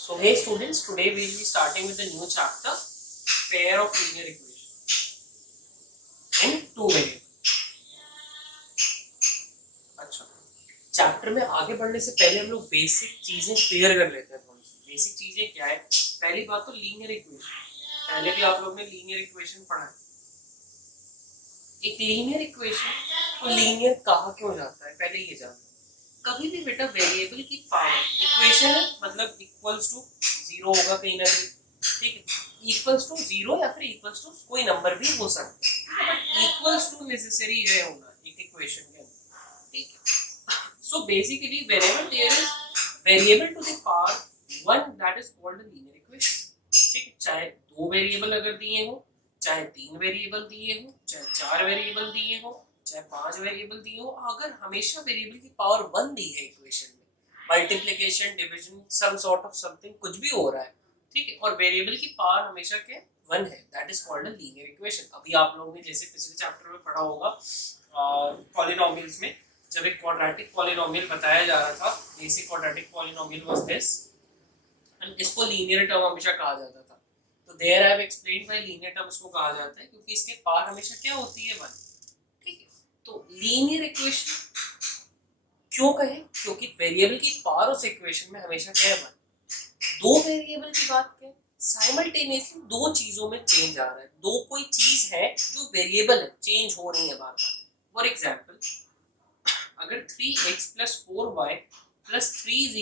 So hey students, today we will be starting with the new chapter, pair of linear equation in two variable. अच्छा, chapter में आगे बढ़ने से पहले हम लोग बेसिक चीजें क्लियर कर लेते हैं। थोड़ी सी बेसिक चीजें क्या है? पहली बात तो लीनियर इक्वेशन, पहले भी आप लोग ने लीनियर इक्वेशन पढ़ा है। एक लीनियर इक्वेशन तो लीनियर कहा क्यों जाता है, पहले ये जानना। कभी भी बेटा वेरिएबल की पावर इक्वेशन है, मतलब इक्वल्स टू जीरो होगा कहीं ना कहीं, ठीक है, इक्वल्स टू जीरो या फिर इक्वल्स टू कोई नंबर भी हो सकता है, बट इक्वल्स टू नेसेसरी है होना एक इक्वेशन के अंदर, ठीक है। So basically whenever there is variable to the power one, that is called a linear equation, ठीक है। चाहे दो वेरिएबल अगर दिए हो, चाहे तीन वेरिएबल दिए हो, चाहे चार वेरिएबल दिए हो, चाहे पांच वेरिएबल दिए हो, अगर हमेशा वेरिएबल की पावर वन दी है इक्वेशन में, multiplication division some sort of something कुछ भी हो रहा है, ठीक है, और वेरिएबल की पावर हमेशा क्या वन है, that is called a linear equation. अभी आप लोगों ने जैसे पिछले चैप्टर में पढ़ा होगा पॉलिनोमियल्स में, जब एक क्वाड्रेटिक पॉलिनोमियल बताया जा रहा था, basic quadratic polynomial was this, and इसको लीनियर टर्म हमेशा कहा जाता था। तो there I have explained why linear term इसको कहा जाता है, क्योंकि इसके पावर हमेशा क्या होती है, वन, ठीक है। तो लीनियर इक्वेशन क्यों कहे, क्योंकि वेरिएबल की पावर उस इक्वेशन में हमेशा क्या है, वन। दो वेरिएबल की बात करें, साइमल्टेनियसली दो चीजों में चेंज आ रहा है, दो कोई चीज है जो वेरिएबल है, चेंज हो रही है बार बार। फॉर एग्जाम्पल, अगर 3x + 4y + 3 =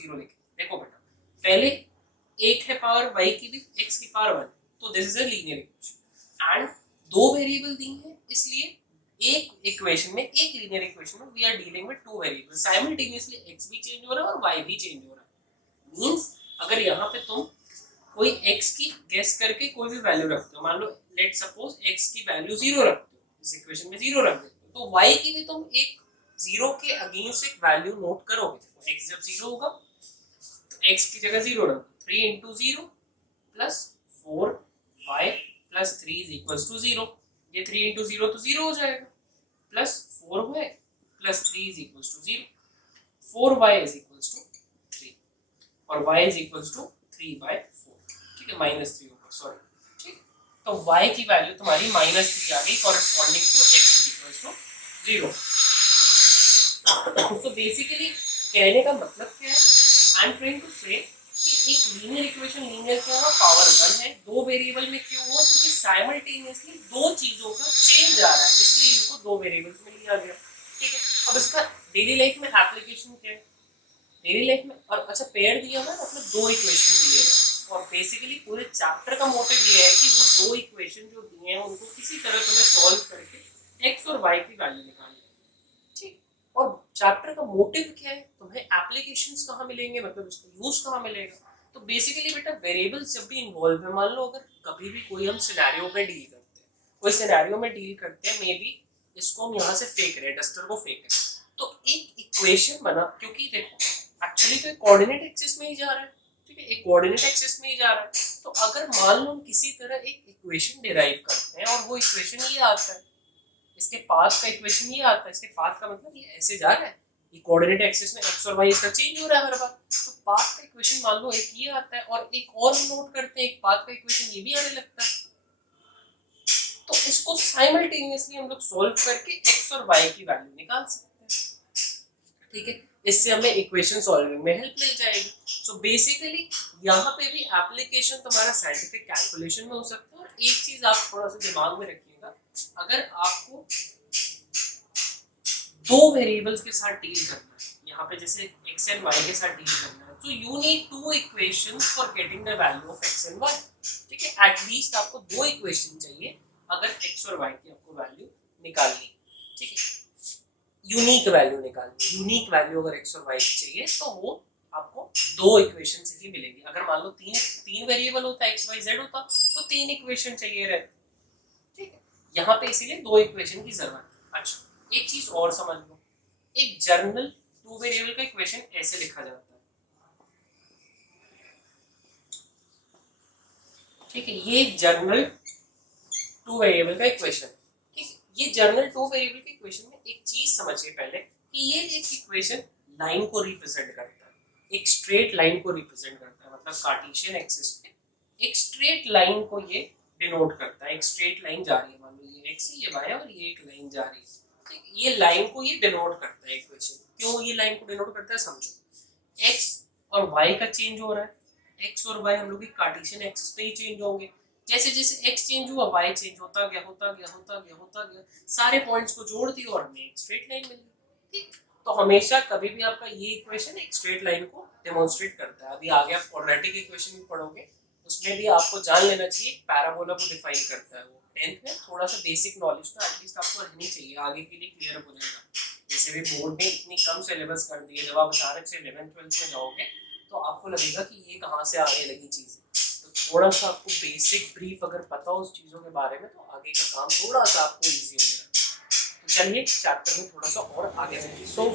0 लिखें, देखो बेटा, पहले एक है पावर y की भी, x की पावर 1, तो this is a linear equation. And दो वेरिएबल दी हैं, इसलिए एक इक्वेशन में, एक लीनियर इक्वेशन में we are dealing with two variable, simultaneously x भी चेंज हो रहा है और y भी चेंज हो रहा है। मींस अगर यहाँ पे तुम कोई x की गेस करके कोई भी वैल्यू रखते हो, मान लो लेट सपोज x की वैल्यू 0 रखते हो, इस इक्वेशन में 0 रख देते हो, तो y की भी तुम एक 0 के अगेंस्ट एक वैल्यू नोट करोगे। तो x जब 0 होगा तो x की जगह 0 रख दो, 3 × 0 + 4y + 3 = 0, ये 3 × 0 तो 0 हो जाएगा, प्लस 4y + 3 = 0, 4y = 3 और y = 3/4, ठीक है, -3 होगा, सॉरी, ठीक। तो y की वैल्यू तुम्हारी -3 आ गई, कॉरेस्पॉन्डिंग टू x = 0। तो बेसिकली कहने का मतलब क्या है, आई एम ट्राइंग टू से कि एक लीनियर इक्वेशन लीनियर क्यों हुआ, पावर वन है, दो वेरिएबल में क्यों हुआ, क्योंकि साइमल्टेनियसली दो चीजों का चेंज आ रहा है, इसलिए इनको दो वेरिएबल्स में लिया गया, ठीक है। अब इसका डेली लाइफ में एप्लीकेशन क्या है, डेली लाइफ में, और अच्छा पेयर दिया हुआ है, मतलब दो इक्वेशन दिए हैं, और बेसिकली पूरे चैप्टर का मोटिव ये है कि वो दो इक्वेशन जो दिए हैं उनको किसी तरह तुम्हें सॉल्व करके एक्स और वाई की वैल्यू निकालनी है, ठीक। और चैप्टर का मोटिव क्या है, तुम्हें एप्लीकेशंस कहाँ मिलेंगे, मतलब इसको यूज कहाँ मिलेगा। तो बेसिकली बेटा वेरिएबल्स जब भी इन्वॉल्व है, मान लो अगर कभी भी कोई हम सिनेरियो में डील करते हैं, कोई सिनेरियो में डील करते हैं, मे बी इसको हम यहाँ से फेंक रहे हैं, डस्टर को फेंक रहे हैं, तो एक इक्वेशन बना, क्योंकि देखो एक्चुअली तो कोऑर्डिनेट एक्सिस में ही जा रहा है, ठीक है, एक कोऑर्डिनेट एक्सिस में ही जा रहा है। तो अगर मान लो हम किसी तरह एक इक्वेशन डिराइव करते हैं और वो इक्वेशन ये आता है, इसके पाथ का इक्वेशन ये आता है, इसके पाथ का मतलब ये ऐसे जा रहा है, ये कोऑर्डिनेट एक्सिस में एक्स और वाई इसका चेंज हो रहा है हर बार, तो पाथ का इक्वेशन मान लो एक ये आता है, और एक और नोट करते हैं, एक पाथ का इक्वेशन ये भी आने लगता है, तो इसको साइमल्टेनियसली हम लोग सॉल्व करके एक्स और वाई की वैल्यू निकाल सकते हैं, ठीक है। इससे हमें इक्वेशन सॉल्विंग में हेल्प मिल जाएगी। सो बेसिकली यहाँ पे भी एप्लीकेशन तुम्हारा साइंटिफिक कैलकुलेशन में हो सकता है। और एक चीज आप थोड़ा सा दिमाग में रखिएगा, अगर आपको दो वेरिएबल्स के साथ डील करना है, यहाँ पे जैसे एक्स एंड वाई के साथ डील करना है, तो you need two equations for getting the value of x and y, ठीक है। एटलीस्ट आपको दो इक्वेशन चाहिए अगर एक्स और वाई की आपको वैल्यू निकालनी, ठीक है, यूनिक वैल्यू निकालनी, यूनिक वैल्यू अगर एक्स और वाई की चाहिए तो वो आपको दो इक्वेशन से ही मिलेगी। अगर मान लो तीन वेरिएबल होता, एक्स वाई जेड होता, तो तीन इक्वेशन चाहिए रहती, ठीक है। यहाँ पे इसीलिए दो इक्वेशन की जरूरत है। अच्छा, एक चीज और समझ लो, एक जर्नल टू वेरिएबल का इक्वेशन ऐसे लिखा जाता है, ठीक है, ये जर्नल टू वेरिएबल का इक्वेशन, ठीक है। ये जर्नल टू वेरिएबल के इक्वेशन में एक चीज समझिए पहले, कि ये एक इक्वेशन लाइन को रिप्रेजेंट करता है, एक स्ट्रेट लाइन को रिप्रेजेंट करता है, मतलब कार्टेशियन एक्सिस पे एक स्ट्रेट लाइन को ये डिनोट करता है। एक स्ट्रेट लाइन जा रही है, मान लो ये एक्स है, ये वाई है और ये एक लाइन जा रही है, ठीक, ये लाइन को ये डिनोट करता है इक्वेशन। क्यों ये लाइन को डिनोट करता है समझो, एक्स और वाई का चेंज हो रहा है, एक्स और वाई हम लोग की कार्टेशियन एक्सिस पे ही चेंज होंगे। जैसे जैसे एक्स चेंज हुआ वाई चेंज होता गया होता गया होता गया होता गया, सारे पॉइंट्स को जोड़ दिया और हमें एक स्ट्रेट लाइन मिल गई, ठीक। तो हमेशा कभी भी आपका ये इक्वेशन एक स्ट्रेट लाइन को डेमोन्स्ट्रेट करता है। अभी आगे आप क्वाड्रेटिक इक्वेशन भी पढ़ोगे, उसमें भी आपको जान लेना चाहिए पैराबोला को डिफाइन करता है वो। 10th में थोड़ा सा बेसिक नॉलेज तो एटलीस्ट आपको रहनी चाहिए, आगे के लिए क्लियर हो जाएगा। जैसे भी बोर्ड ने इतनी कम सिलेबस कर दी है, जब आप अचानक से 11th-12th में जाओगे तो आपको लगेगा कि ये कहाँ से आने लगी चीज़ें। तो थोड़ा सा आपको बेसिक ब्रीफ अगर पता हो उस चीज़ों के बारे में तो आगे का काम थोड़ा सा आपको ईजी हो जाएगा। तो चलिए चैप्टर में थोड़ा सा और आगे बढ़िए। सो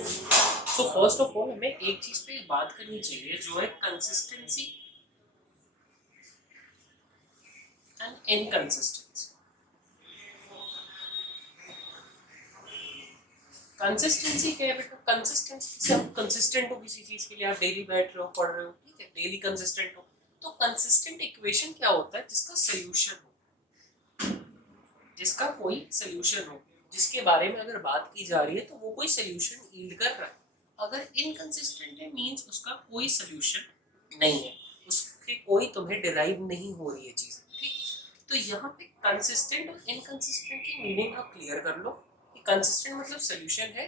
फर्स्ट ऑफ ऑल हमें एक चीज़ पे बात करनी चाहिए जो है कंसिस्टेंसी एंड इनकंसिस्टेंसी। कंसिस्टेंसी क्या है बेटा, कंसिस्टेंसी से आप कंसिस्टेंट हो किसी चीज के लिए, आप डेली बैठ रहे हो पढ़ रहे हो, ठीक है, डेली कंसिस्टेंट हो। तो कंसिस्टेंट इक्वेशन क्या होता है, जिसका सोल्यूशन हो, जिसका कोई सोल्यूशन हो, जिसके बारे में अगर बात की जा रही है तो वो कोई सोल्यूशन यील्ड कर रहा है। अगर इनकंसिस्टेंट है मींस उसका कोई सोल्यूशन नहीं है, उसके कोई तुम्हें डिराइव नहीं हो रही है चीज, ठीक। तो यहाँ पे कंसिस्टेंट और इनकंसिस्टेंट की मीनिंग आप क्लियर कर लो। कंसिस्टेंट मतलब सोल्यूशन है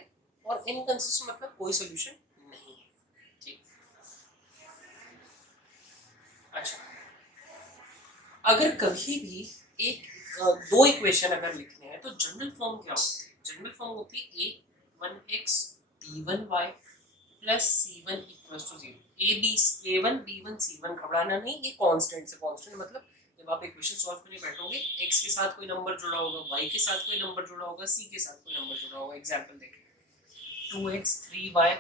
और इनकंसिस्टेंट मतलब कोई सोल्यूशन नहीं है, ठीक। अच्छा, अगर कभी भी एक दो इक्वेशन अगर लिखने हैं तो जनरल फॉर्म क्या होती है, जनरल फॉर्म होती है a1x b1y plus c1 equals to 0। a1 b1 c1 घबराना नहीं, ये कांस्टेंट से, कांस्टेंट मतलब जब आप इक्वेशन सॉल्व करने बैठोगे x के साथ कोई नंबर जुड़ा होगा, y के साथ कोई नंबर जुड़ा होगा, c के साथ कोई नंबर जुड़ा होगा। एग्जांपल देखें, 2x 3y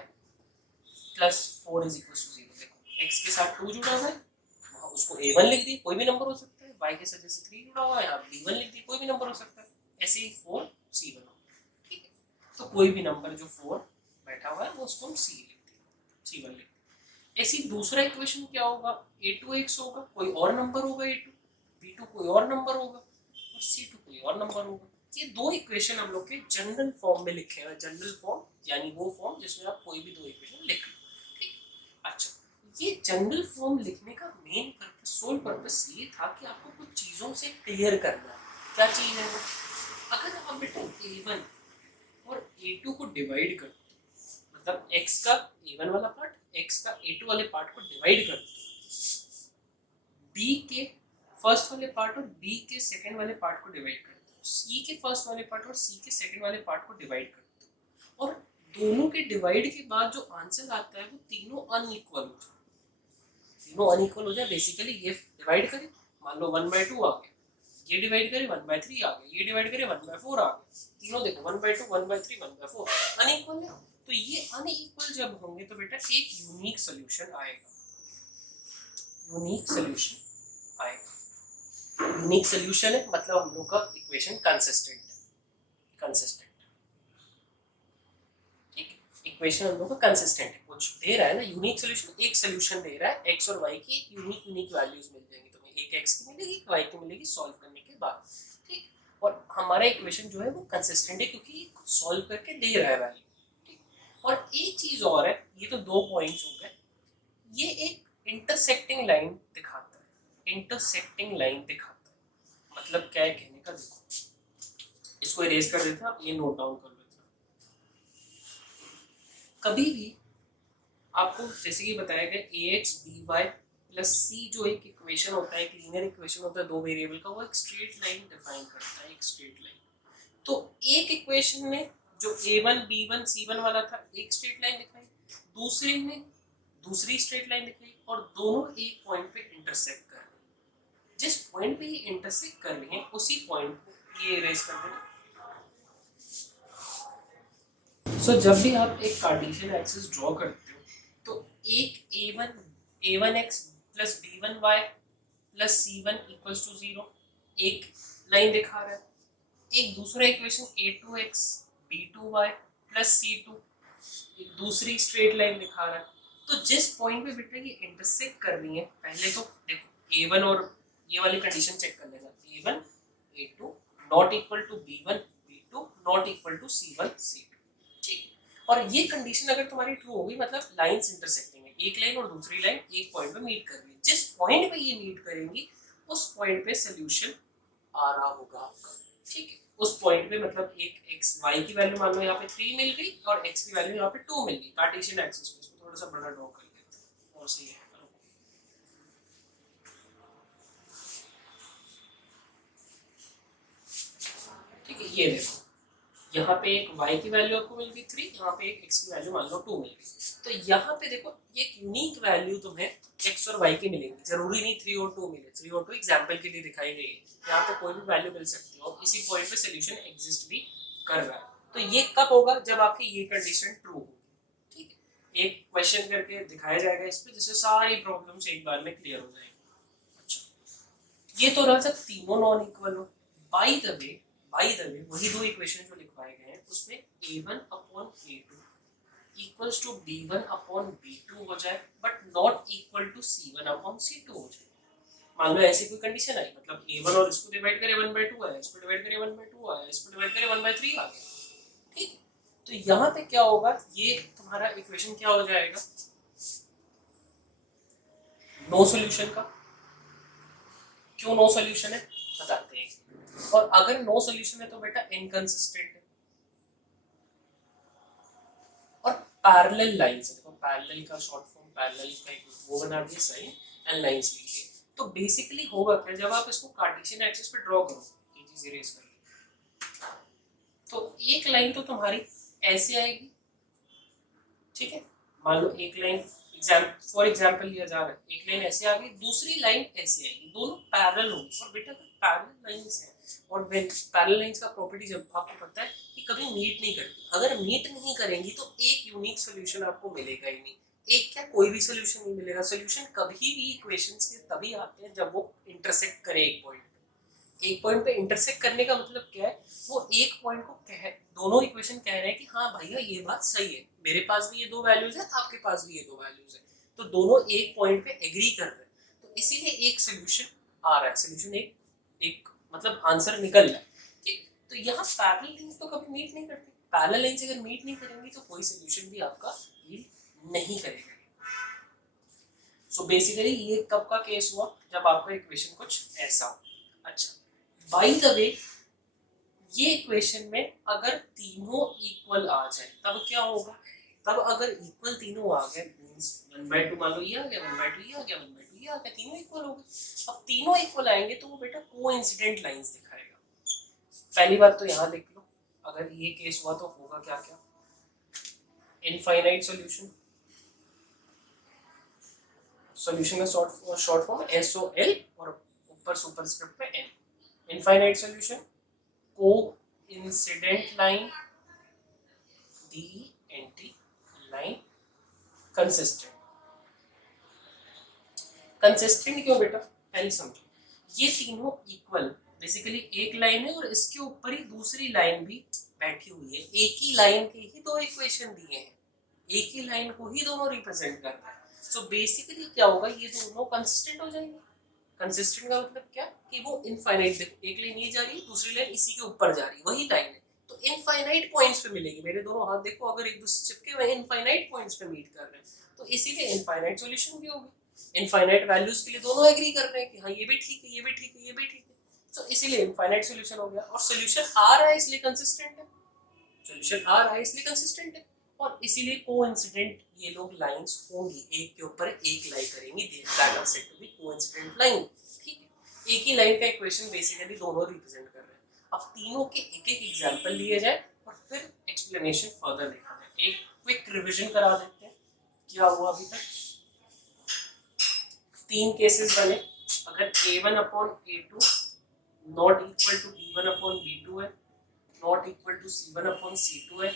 plus 4 is equal to 0। देखो x के साथ 2 जुड़ा हुआ है, वहाँ उसको a1 लिख दी, कोई भी नंबर हो सकता है। y के साथ जैसे 3 जुड़ा हुआ है, यहाँ b1 लिख दी, कोई भी नंबर हो सकता है। ऐसे ही 4 c1 हो, ठीक है। तो कोई भी नंबर जो 4 बैठा हुआ है वो उसको हम c लिख दें, c1 लिख दें। ऐसी दूसरा इक्वेशन क्या होगा, a2x होगा, कोई और नंबर होगा a2, b2 कोई और नंबर होगा और c2 कोई और नंबर होगा। ये दो इक्वेशन हम लोग के जनरल फॉर्म में लिखे हैं। जनरल फॉर्म यानी वो फॉर्म जिसमें आप कोई भी दो इक्वेशन लिख लो, ठीक। अच्छा, ये जनरल फॉर्म लिखने का मेन पर्पस, सोल पर्पस ये था कि आपको कुछ चीज़ों से क्लियर करना है। क्या चीज़ है वो, अगर आप बेटा a1 और a2 को डिवाइड कर, मतलब x का a1 वाला पार्ट, x का a2 वाले पार्ट को डिवाइड कर, b के फर्स्ट वाले पार्ट और b के सेकंड वाले पार्ट को डिवाइड कर, c के फर्स्ट वाले पार्ट और c के सेकंड वाले पार्ट को डिवाइड कर, और दोनों के डिवाइड के बाद जो आंसर आता है वो तीनों अनइक्वल हो जाए, तीनों अनइक्वल हो जाए। बेसिकली ये डिवाइड करें, मान लो 1/2 आ गया, ये डिवाइड करे 1/3 आ गया, ये डिवाइड करे 1/4 आ गया, तीनों देखो 1/2 1/3 1/4 अनइक्वल है। तो ये अनइक्वल जब होंगे तो बेटा एक यूनिक सोल्यूशन आएगा, यूनिक सोल्यूशन आएगा। यूनिक सोल्यूशन है मतलब हम लोग का इक्वेशन कंसिस्टेंट है, कंसिस्टेंट, इक्वेशन हम लोग का कंसिस्टेंट है, कुछ दे रहा है ना यूनिक सोल्यूशन, एक सोल्यूशन दे रहा है, x और y की एक यूनिक वैल्यूज मिल जाएंगी तुम्हें, एक x की मिलेगी, एक y की मिलेगी सॉल्व करने के बाद, ठीक। और हमारा इक्वेशन जो है वो कंसिस्टेंट है क्योंकि सॉल्व करके दे रहा है वैल्यू, ठीक। और एक चीज और है, ये तो दो पॉइंट्स हो गए, ये एक इंटरसेक्टिंग लाइन दिखाता है, इंटरसेक्टिंग लाइन दिखाता है मतलब क्या है कहने का, देखो इसको इरेज कर देते हैं, आप ये नोट डाउन कर लेते हैं। कभी भी आपको जैसे कि बताया गया ax by प्लस c जो एक इक्वेशन होता है, एक लीनियर इक्वेशन होता है दो वेरिएबल का, वो एक स्ट्रेट लाइन डिफाइन करता है, एक स्ट्रेट लाइन। तो एक इक्वेशन में जो a1 b1 c1 वाला था एक स्ट्रेट लाइन दिखाई, दूसरे में दूसरी स्ट्रेट लाइन दिखाई, और दोनों एक पॉइंट पे इंटरसेक्ट कर रहे हैं। जिस पॉइंट पे ये इंटरसेक्ट कर रहे हैं उसी पॉइंट को ये इरेज कर देना। सो जब भी आप एक कार्टेशियन एक्सिस ड्रॉ करते हो तो एक a1x plus b1y plus c1 equals to 0 एक लाइन दिखा रहा है, एक दूसरा equation a2x b2y plus c2 एक दूसरी स्ट्रेट लाइन दिखा रहा है, तो जिस पॉइंट पे बेटा ये इंटरसेक्ट कर रही है, पहले तो देखो A1 और ये वाली कंडीशन चेक कर लेना, A1 A2 not equal to B1 B2 not equal to C1 C2, ठीक है। और ये कंडीशन अगर तुम्हारी ट्रू होगी मतलब लाइंस इंटरसेक्टिंग है, एक लाइन और दूसरी लाइन एक पॉइंट पे मीट कर रही है, जिस पॉइंट पे ये मीट करेंगी उस पॉइंट पे सोल्यूशन आ रहा होगा आपका, ठीक है। उस पॉइंट पे मतलब एक x y की वैल्यू मान लो यहाँ पे 3 मिल गई और x की वैल्यू यहाँ पे 2 मिल गई कार्टेशियन एक्सिस पे। इसको थोड़ा सा बड़ा ड्रॉ कर लेते हैं और सही है, ठीक है। ये देखो यहाँ पे एक y की वैल्यू आपको मिल गई 3, यहाँ पे एक x की वैल्यू मान लो 2 मिल गई। तो यहाँ पे देखो ये एक यूनिक वैल्यू तुम्हें x और y की मिलेगी, जरूरी नहीं 3 और 2 मिले, 3 और 2 एग्जांपल के लिए दिखाई गई है, यहाँ पे कोई भी वैल्यू मिल सकती है और इसी पॉइंट पे सॉल्यूशन एग्जिस्ट भी कर रहा है। तो ये कब होगा, जब आपकी ये कंडीशन ट्रू होगी, ठीक है। एक क्वेश्चन करके दिखाया जाएगा इस पे, जिससे सारी प्रॉब्लम्स एक बार में क्लियर हो जाएंगी। अच्छा, ये तो रहा जब तीनों नॉन इक्वल हो। बाय द वे वही दो इक्वेशन जो लिखवाए गए हैं उसमें a1 upon a2 equals to b1 upon b2 हो जाए, but not equal to c1 upon c2 हो जाए। मान लो ऐसी कोई कंडीशन आई, मतलब a1 और इसको डिवाइड करे 1/2 आया, इसको डिवाइड करे 1/2 आया, इसको डिवाइड करे 1/3 आ गया, ठीक है। तो यहाँ पे क्या होगा, ये तुम्हारा इक्वेशन क्या हो जाएगा, नो सॉल्यूशन का। क्यों नो सॉल्यूशन है बताते हैं। और अगर नो सॉल्यूशन है तो बेटा इनकंसिस्टेंट है। और पैरेलल लाइंस, देखो पैरेलल का शॉर्ट फॉर्म पैरेलल का एक वो बना दिया साइन एंड लाइंस लिखिए। तो बेसिकली होगा क्या, जब आप इसको कार्टेशियन एक्सिस पे ड्रॉ करो, ये चीज इरेज कर लो, तो एक लाइन तो तुम्हारी ऐसे आएगी, ठीक है। मान लो एक लाइन फॉर एग्जांपल लिया जा रहा है, एक लाइन ऐसे आ गई, दूसरी लाइन ऐसे आएगी, दोनों पैरेलल होंगी। और बेटा पैरेलल लाइंस है और पैरेलल लाइंस का प्रॉपर्टी जब आपको पता है कि कभी मीट नहीं करती, अगर मीट नहीं करेंगी तो एक यूनिक सॉल्यूशन आपको मिलेगा ही नहीं। एक क्या, कोई भी सॉल्यूशन नहीं मिलेगा। सॉल्यूशन कभी भी इक्वेशंस के तभी आते हैं जब वो इंटरसेक्ट करे एक पॉइंट पे। एक पॉइंट पे इंटरसेक्ट करने का मतलब क्या है, वो एक पॉइंट को कह, दोनों इक्वेशन कह रहे हैं कि हाँ भैया ये बात सही है, मेरे पास भी ये दो वैल्यूज है, आपके पास भी ये दो वैल्यूज है, तो दोनों एक पॉइंट पे एग्री कर रहे हैं, तो इसीलिए एक सोल्यूशन आ रहा है, सोल्यूशन एक एक मतलब आंसर निकल रहा है, ठीक। तो यहाँ पैरेलल लाइंस तो कभी मीट नहीं करती, पैरेलल लाइंस अगर मीट नहीं करेंगी तो कोई सोल्यूशन भी आपका मीट नहीं करेगा। सो बेसिकली ये कब का केस हुआ, जब आपका इक्वेशन कुछ ऐसा हो। अच्छा, बाय द वे ये इक्वेशन में अगर तीनों इक्वल आ जाए तब क्या होगा, तब अगर इक्वल तीनों आ गए मींस 1/2 मान लो ये आ गया, 1/2 ये आ गया, 1/2 ये आ गया, तीनों इक्वल हो गए। अब तीनों इक्वल आएंगे तो वो बेटा कोइंसिडेंट लाइंस दिखाएगा। पहली बात तो यहाँ देख लो, अगर ये केस हुआ तो होगा क्या क्या, इनफाइनाइट सॉल्यूशन, सॉल्यूशन का शॉर्ट फॉर्म SOL और ऊपर सुपरस्क्रिप्ट में N, infinite solution, coincident line, DENT line, consistent. Consistent क्यों बेटा, पहले समझो, ये तीनों इक्वल बेसिकली एक लाइन है और इसके ऊपर ही दूसरी लाइन भी बैठी हुई है, एक ही लाइन के ही दो इक्वेशन दिए हैं, एक ही लाइन को ही दोनों रिप्रेजेंट करता है। सो बेसिकली क्या होगा, ये दोनों कंसिस्टेंट हो जाएंगे। कंसिस्टेंट का मतलब क्या, कि वो इनफाइनाइट, देखो एक लाइन ये जा रही है, दूसरी लाइन इसी के ऊपर जा रही है, वही लाइन है, तो इनफाइनाइट पॉइंट्स पे मिलेगी। मेरे दोनों हाथ देखो, अगर एक दूसरे चिपके हुए इनफाइनाइट पॉइंट्स पे मीट कर रहे हैं, तो इसीलिए इनफाइनाइट सॉल्यूशन भी होगी। इनफाइनाइट वैल्यूज के लिए दोनों एग्री कर रहे हैं कि हाँ ये भी ठीक है, ये भी ठीक है, ये भी ठीक है, तो इसीलिए इनफाइनाइट सॉल्यूशन हो गया। और सॉल्यूशन आ रहा है इसलिए कंसिस्टेंट है, सॉल्यूशन आ रहा है इसलिए कंसिस्टेंट है, और इसीलिए कोइंसिडेंट ये लोग लाइंस होंगी, एक के ऊपर एक लाई करेंगी, that are said to be coincident line, ठीक है। एक ही लाइन का इक्वेशन बेसिकली दोनों रिप्रेजेंट कर रहे हैं। अब तीनों के एक एक एग्जांपल लिए जाए और फिर एक्सप्लेनेशन फर्दर देखा जाए। एक क्विक रिवीजन करा देते हैं क्या हुआ अभी तक। तीन केसेस बने, अगर a1 upon a2 not equal to b1 upon b2 है, not equal to c1 upon c2 है,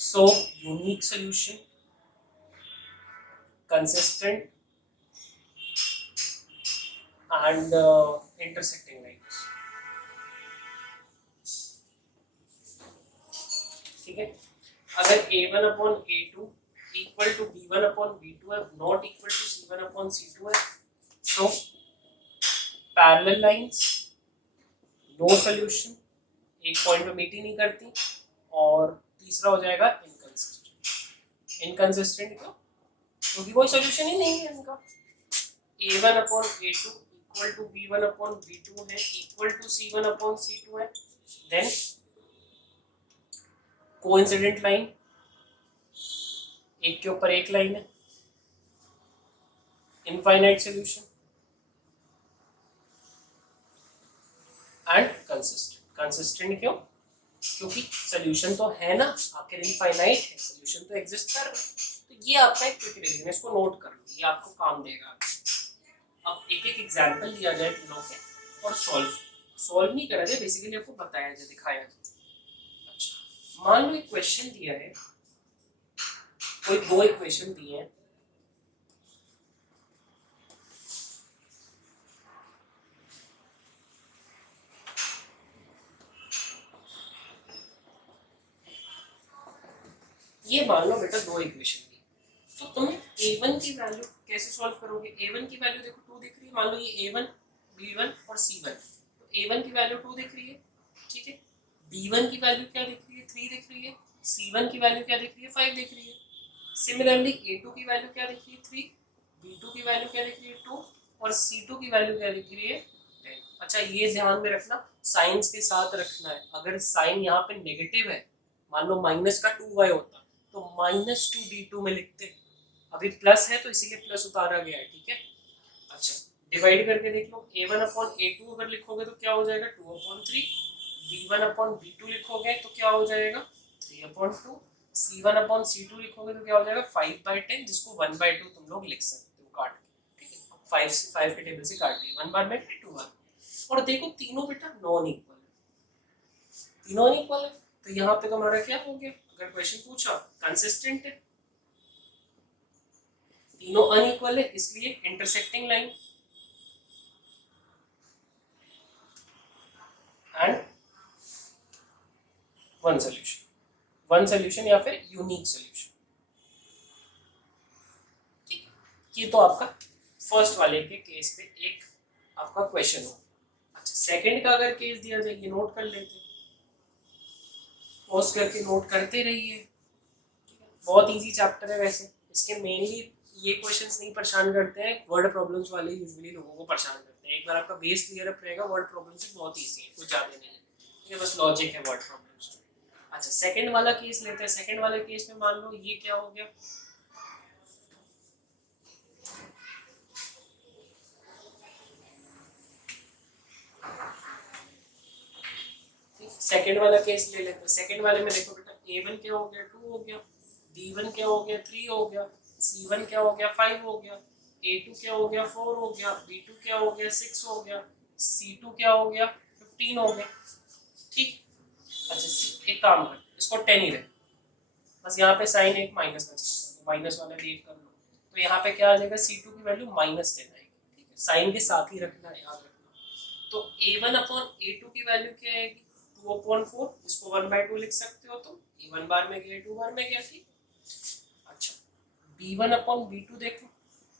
so unique solution, consistent and intersecting lines, ठीक है। अगर a1 upon a2 equal to b1 upon b2 है, not equal to c1 upon c2 है। So parallel lines no solution, एक point पे meet ही नहीं करती। और तीसरा हो जाएगा इनकंसिस्टेंट। इनकंसिस्टेंट क्यों? क्योंकि कोई सॉल्यूशन ही नहीं है इनका। a1 upon a2 equal to b1 upon b2 है, equal to c1 upon c2 है। देन कोइंसिडेंट लाइन, एक के ऊपर एक लाइन है, infinite solution and consistent. Consistent क्यों? क्योंकि सॉल्यूशन तो है ना, आखिर इनफाइनाइट है, सॉल्यूशन तो एग्जिस्ट कर रहा है। तो ये आपका एक क्विक रिवीजन, इसको नोट कर लो, ये आपको काम देगा। अब एक एक एग्जांपल दिया जाए तीनों के और सॉल्व नहीं करा जाए, बेसिकली आपको बताया जाए, दिखाया जाए। अच्छा, मान लो एक क्वेश्चन दिया है, कोई दो इक्वेशन दिए हैं, ये मान लो बेटा दो इक्वेशन दी, तो तुम a1 की वैल्यू कैसे सॉल्व करोगे? a1 की वैल्यू देखो 2 दिख रही है, मान लो ये a1 b1 और c1, तो a1 की वैल्यू 2 दिख रही है, ठीक है। b1 की वैल्यू क्या दिख रही है? 3 दिख रही है। c1 की वैल्यू क्या दिख रही है? 5 दिख रही है। सिमिलरली a2 की वैल्यू क्या दिख रही है? 3, b2 की वैल्यू क्या दिख रही है? 2 और c2 की वैल्यू क्या दिख रही है? 10। अच्छा, ये ध्यान में रखना, साइंस के साथ रखना है। अगर साइन यहाँ पे नेगेटिव है, मान लो माइनस का 2y होता तो -2b2 में लिखते, अभी प्लस है तो इसीलिए प्लस उतारा गया है, ठीक है। अच्छा, डिवाइड करके देख लो, a1 अपॉन a2 अगर लिखोगे तो क्या हो जाएगा? 2 अपॉन 3। b1 अपॉन b2 लिखोगे तो क्या हो जाएगा? 3 अपॉन 2। c1 अपॉन c2 लिखोगे तो क्या हो जाएगा? 5/10, जिसको 1/2 तुम लोग लिख सकते हो काट के, ठीक है। 5 के टेबल से काट दिया, 1 बार में 2 बार। और देखो तीनों बेटा नॉन इक्वल है, तीनों इक्वल है, तो यहाँ पे तुम्हारा क्या हो गया? अगर क्वेश्चन पूछा कंसिस्टेंट है, तीनों अनइक्वल है, इसलिए intersecting line and one solution, one solution या फिर यूनिक सॉल्यूशन, ठीक है। ये तो आपका फर्स्ट वाले के केस पे एक आपका क्वेश्चन हो। अच्छा, सेकंड का अगर केस दिया जाए, ये नोट कर लेते, पॉज करके नोट करते रहिए, बहुत इजी चैप्टर है वैसे। इसके मेनली ये क्वेश्चंस नहीं परेशान करते हैं, वर्ड प्रॉब्लम्स वाले यूजुअली लोगों को परेशान करते हैं। एक बार आपका बेस क्लियर अप रहेगा, वर्ड प्रॉब्लम्स बहुत इजी है, कुछ ज़्यादा नहीं है, ये बस लॉजिक है वर्ड प्रॉब्लम्स। अच्छा, सेकंड वाला केस लेते हैं। सेकंड वाले केस में मान लो ये क्या हो गया, सेकंड वाला केस ले लेते हैं। सेकंड वाले में देखो बेटा, a1 क्या हो गया? 2 हो गया, b1 क्या हो गया? 3 हो गया, c1 क्या हो गया? 5 हो गया, a2 क्या हो गया? 4 हो गया, b2 क्या हो गया? 6 हो गया, c2 क्या हो गया? 15 हो गया, ठीक। अच्छा, एक काम कर, इसको 10 ही रख, बस यहाँ पे साइन एक माइनस का चाहिए, तो माइनस वाला रीड कर लो, तो यहाँ पे क्या आ जाएगा? c2 की वैल्यू -10 आएगी, ठीक है। साइन के साथ ही रखना है, याद रखना। तो a1 अपॉन a2 की वैल्यू क्या आएगी? 2 अपॉन 4, इसको 1/2 लिख सकते हो तुम, ये 1 बार में गया, 2 बार में गया, ठीक। अच्छा, b1 अपॉन b2 देखो,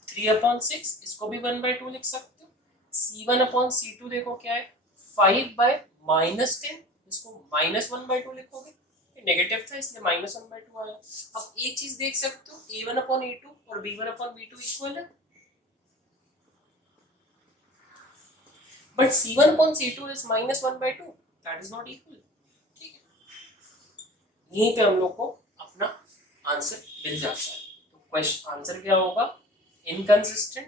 3 अपॉन 6, इसको भी 1/2 लिख सकते हो। c1 अपॉन c2 देखो क्या है? 5/-10, इसको -1/2 लिखोगे, नेगेटिव था इसलिए -1/2 आया। अब एक चीज देख सकते हो, a1 अपॉन a2 और b1 अपॉन b2 इक्वल है, but c1 upon c2 is -1/2, that is not equal, ठीक है। यहीं पे हम लोग को अपना आंसर मिल जाता है। तो क्वेश्चन आंसर क्या होगा? Inconsistent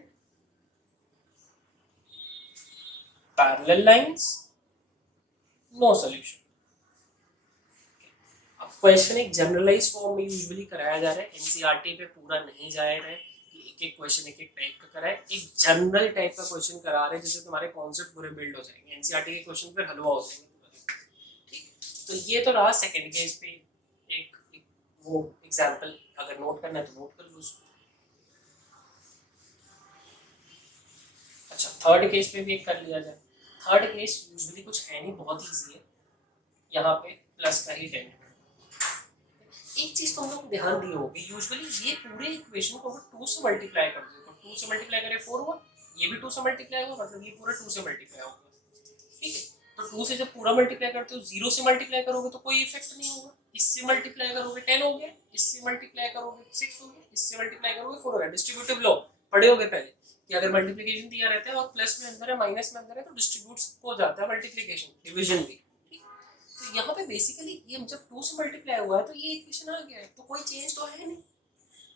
parallel lines, no solution. अब क्वेश्चन एक जनरलाइज फॉर्म में यूजुअली कराया जा रहा है, एनसीईआरटी पे पूरा नहीं जाया है कि एक एक क्वेश्चन एक एक टाइप का कराए, एक जनरल टाइप का क्वेश्चन करा रहे हैं जिससे तुम्हारे कॉन्सेप्ट पूरे बिल्ड हो जाएंगे, एनसीईआरटी के क्वेश्चन फिर हलवा हो जाएंगे, ठीक है। तो ये तो रहा सेकंड केस पे एक वो एग्जांपल, अगर नोट करना है तो नोट कर लो उसको। अच्छा, थर्ड केस पे भी एक कर लिया जाए। थर्ड केस यूजुअली कुछ है नहीं, बहुत ईजी है, यहाँ पे प्लस का ही टेंट, एक चीज तो हम लोग ध्यान दिए होगी, यूजुअली ये पूरे इक्वेशन को अगर 2 से मल्टीप्लाई कर दो तो 2 से मल्टीप्लाई करें 4 हुआ, ये भी 2 से मल्टीप्लाई हुआ, मतलब ये पूरा 2 से मल्टीप्लाई होगा, ठीक है। तो 2 से जब पूरा मल्टीप्लाई करते हो, 0 से मल्टीप्लाई करोगे तो कोई इफेक्ट नहीं होगा, इससे मल्टीप्लाई करोगे 10 हो गया, इससे मल्टीप्लाई करोगे 6 हो गया, इससे मल्टीप्लाई करोगे 4 हो गया। डिस्ट्रीब्यूटिव लॉ पढ़े होगे पहले कि अगर मल्टीप्लिकेशन दिया रहता है और प्लस में अंदर है माइनस में अंदर है तो डिस्ट्रीब्यूट हो जाता है मल्टीप्लिकेशन, डिवीजन भी, ठीक। तो यहाँ पे बेसिकली ये जब 2 से मल्टीप्लाई हुआ है तो ये इक्वेशन आ गया है, तो कोई चेंज तो है नहीं,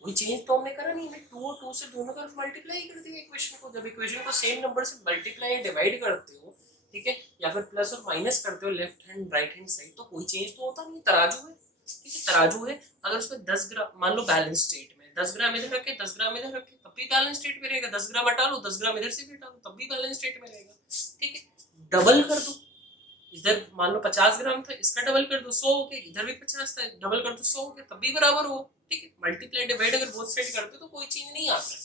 कोई चेंज तो हमने करा नहीं, हमने 2 और 2 से दोनों तरफ मल्टीप्लाई कर दिया इक्वेशन को। जब इक्वेशन को सेम नंबर से मल्टीप्लाई डिवाइड करते हो, ठीक है, या फिर प्लस और माइनस करते हो left hand right hand side, तो कोई चेंज तो होता नहीं। तराजू है, ठीक है, तराजू है, अगर उसमें 10 ग्राम मान लो बैलेंस स्टेट में 10 ग्राम इधर रखे 10 ग्राम इधर रखे तब भी बैलेंस स्टेट में रहेगा, 10 ग्राम हटा लो 10 ग्राम इधर से भी हटा लो तब भी बैलेंस स्टेट में रहेगा, ठीक है। डबल कर दो, इधर मान लो 50 ग्राम था, इसका डबल कर दो 100 हो गया, इधर भी 50 था डबल कर दो 100 हो गया, तब भी बराबर हो, ठीक है। मल्टीप्लाई डिवाइड अगर बोथ साइड करते हो तो कोई चेंज नहीं आता है,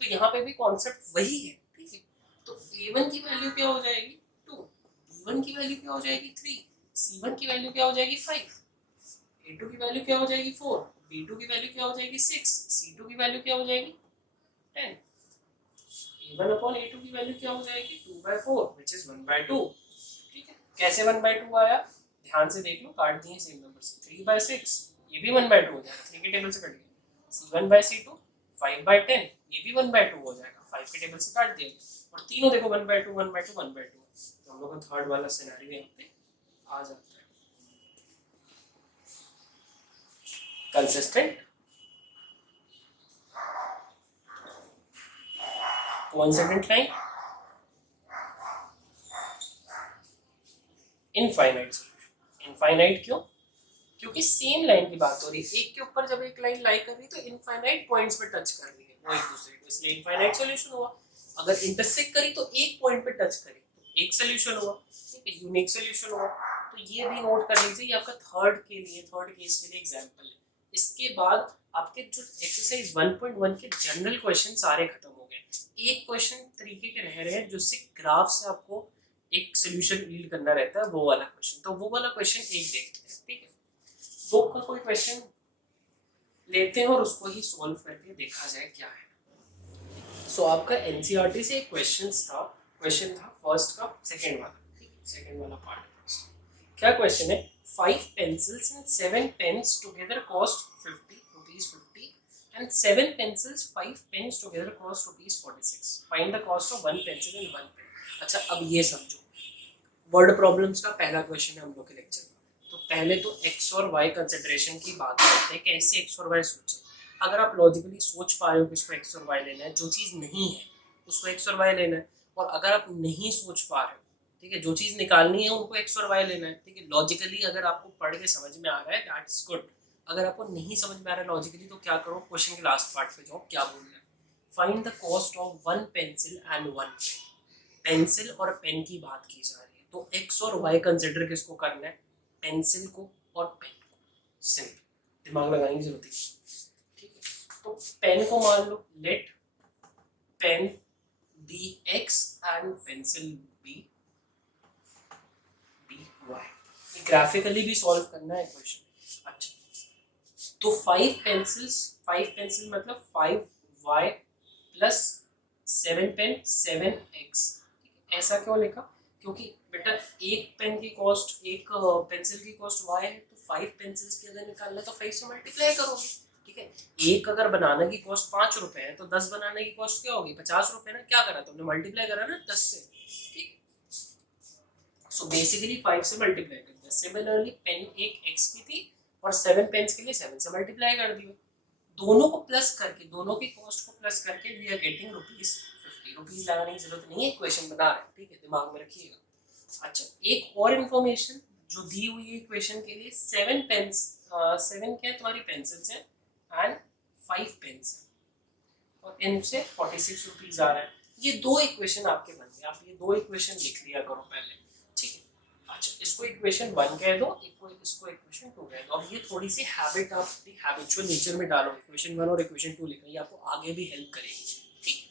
तो यहाँ पे भी कॉन्सेप्ट वही है, ठीक है। तो a1 की वैल्यू क्या हो जाएगी 2, b1 की वैल्यू क्या हो जाएगी 3, c1 की वैल्यू क्या हो जाएगी 5, a2 की वैल्यू क्या हो जाएगी 4, b2 की वैल्यू क्या हो जाएगी 6, c2 की वैल्यू क्या हो जाएगी 10, a1 अपॉन a2 की वैल्यू क्या हो जाएगी 2/4 which is 1/2, ठीक है। कैसे 1/2 आया, ध्यान से देख लो, काट दिए सेम नंबर से, 3/6 ये भी 1/2 हो जाएगा, 3 के टेबल से कट गया, c1/c2 5/10 ये भी 1/2 हो जाएगा, 5 के टेबल से काट दिया, और तीनों देखो 1/2 1/2 1/2, तो हम लोग का थर्ड वाला सिनेरियो यहाँ पे आ जाता है। Consistent, coincident line, infinite solution. Infinite क्यों, क्योंकि सेम लाइन की बात हो रही है, एक के ऊपर जब एक लाइन लाई कर रही है तो इनफाइनाइट पॉइंट्स पे टच कर रही है वो एक दूसरे को, इसलिए इनफाइनाइट सॉल्यूशन हुआ। अगर इंटरसेक्ट करी तो एक पॉइंट पे टच करी तो एक सॉल्यूशन हुआ, ठीक है, यूनिक सॉल्यूशन हुआ। तो ये भी नोट कर लीजिए, ये आपका थर्ड के लिए, थर्ड केस के लिए एग्जांपल है। इसके बाद आपके जो एक्सरसाइज 1.1 के जनरल क्वेश्चन सारे खत्म हो गए, एक क्वेश्चन तरीके के रह रहे हैं जो ग्राफ से आपको एक सोल्यूशन यील्ड करना रहता है, वो वाला क्वेश्चन। तो वो वाला क्वेश्चन एक देखते हैं, ठीक है। बुक का कोई क्वेश्चन लेते हैं और उसको ही सॉल्व करके देखा जाए क्या है। सो आपका एनसीईआरटी से एक क्वेश्चन था फर्स्ट का सेकंड वाला, ठीक है, सेकंड वाला पार्ट है। क्या क्वेश्चन है, 5 pencils and 7 pens together cost 50 rupees 50 and 7 pencils 5 pens together cost rupees 46, find the cost of 1 pencil and 1 pen। अच्छा, अब ये समझो, वर्ड प्रॉब्लम्स का पहला क्वेश्चन है हम लोग के लेक्चर में। तो पहले तो एक्स और वाई कंसिडरेशन की बात करते हैं, कैसे एक्स और वाई सोचें। अगर आप लॉजिकली सोच पा रहे हो कि इसको एक्स और वाई लेना है, जो चीज़ नहीं है उसको एक्स और वाई लेना है, और अगर आप नहीं सोच पा रहे हो, ठीक है, जो चीज़ निकालनी है उनको एक्स और वाई लेना है, ठीक है। लॉजिकली अगर आपको पढ़ के समझ में आ रहा है दैट्स गुड, अगर आपको नहीं समझ में आ रहा है लॉजिकली तो क्या करो, क्वेश्चन के लास्ट पार्ट पे जाओ, क्या बोल रहे हैं, find the cost of 1 pencil and 1 pen. Pencil और पेन की बात की जा रही है, तो एक्स और वाई कंसिडर किसको करना है, पेंसिल को और पेन को। सिंपल, दिमाग लगाने की जरूरत है, ठीक है। तो पेन को मान लो, let pen be X and pencil be Y. Graphically भी सॉल्व करना है क्वेश्चन। अच्छा, तो 5 पेंसिल मतलब 5y प्लस 7 पेन 7x। ऐसा क्यों लिखा, क्योंकि बेटा एक पेन की कॉस्ट, एक पेंसिल की कॉस्ट y है, तो 5 पेंसिल्स की अगर निकालना है तो 5 से मल्टीप्लाई करोगे, ठीक है। एक अगर बनाने की कॉस्ट 5 रुपए है तो 10 बनाने की कॉस्ट क्या होगी 50 रुपए ना, क्या करा तुमने, मल्टीप्लाई करा ना 10 से, ठीक। सो बेसिकली 5 से मल्टीप्लाई कर दिया। सिमिलरली पेन एक x की थी और 7 पेन्स के लिए 7 से मल्टीप्लाई कर दिया, दोनों को प्लस करके, दोनों की कॉस्ट को प्लस करके वी आर गेटिंग ₹50। रुपीज लगाने की जरूरत नहीं है, क्वेश्चन बना रहे हैं, ठीक है, दिमाग में रखिएगा। अच्छा, एक और इन्फॉर्मेशन जो दी हुई है क्वेश्चन के लिए, 7 पेन्स, 7 क्या है तुम्हारी पेंसिल्स हैं एंड 5 पेन्स और इनसे 46 रुपीज आ रहा है। ये दो इक्वेशन आपके बन गए, आप ये दो इक्वेशन लिख लिया करो पहले, ठीक है। अच्छा, इसको इक्वेशन 1 कह दो, इसको इक्वेशन 2 कह दो। अब ये थोड़ी सी हैबिट आप अपनी हैबिचुअल नेचर में डालो, इक्वेशन 1 और इक्वेशन 2 लिखना, ये आपको आगे भी हेल्प करेगी, ठीक।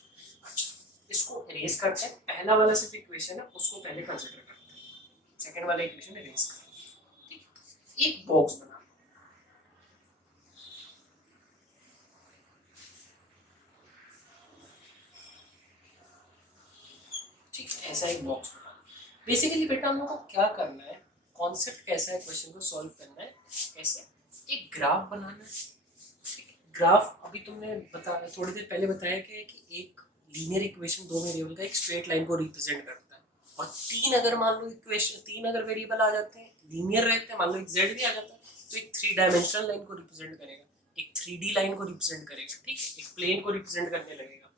अच्छा, इसको इरेज करते हैं, पहला वाला सिर्फ इक्वेशन है उसको पहले कंसीडर करते हैं, सेकंड वाला इक्वेशन इरेज करते हैं, ठीक। एक बॉक्स बना, ऐसा एक बॉक्स बना। बेसिकली बेटा हम लोग को क्या करना है, कॉन्सेप्ट कैसा है, क्वेश्चन को सॉल्व करना है कैसे, एक ग्राफ बनाना है। ग्राफ अभी तुमने बताया, थोड़ी देर पहले बताया कि एक लीनियर इक्वेशन दो वेरिएबल का एक स्ट्रेट लाइन को रिप्रेजेंट करता है, और तीन अगर मान लो इक्वेशन, तीन अगर वेरिएबल आ जाते हैं लीनियर रहते हैं, मान लो एक जेड भी आ जाता है, तो एक थ्री डायमेंशनल लाइन को रिप्रेजेंट करेगा, एक 3D लाइन को रिप्रेजेंट करेगा, ठीक है, एक प्लेन को रिप्रेजेंट करने लगेगा।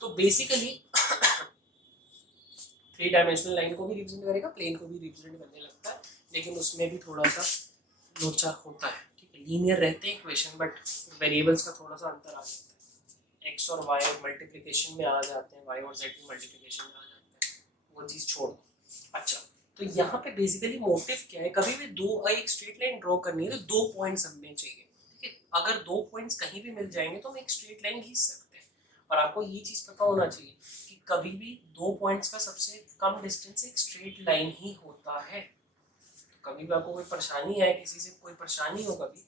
तो बेसिकली थ्री डायमेंशनल लाइन को भी रिप्रेजेंट करेगा, प्लेन को भी रिप्रेजेंट करने लगता है, लेकिन उसमें भी थोड़ा सा लोचा होता है, ठीक है। लीनियर रहते हैं इक्वेशन, बट वेरिएबल्स का थोड़ा सा अंतर आ जाता है, एक्स और वाई मल्टीप्लिकेशन में आ जाते हैं, वाई और जेड की मल्टीप्लिकेशन में आ जाते हैं, वो चीज़ छोड़ दो। अच्छा, तो यहाँ पे बेसिकली मोटिव क्या है, कभी भी दो एक स्ट्रेट लाइन ड्रॉ करनी है तो दो पॉइंट्स हमें चाहिए, ठीक है। अगर दो पॉइंट्स कहीं भी मिल जाएंगे तो हम एक स्ट्रेट लाइन खींच सकते हैं, और आपको ये चीज़ पता होना चाहिए कि कभी भी दो पॉइंट्स का सबसे कम डिस्टेंस एक स्ट्रेट लाइन ही होता है। तो कभी भी आपको कोई परेशानी है, किसी से कोई परेशानी हो कभी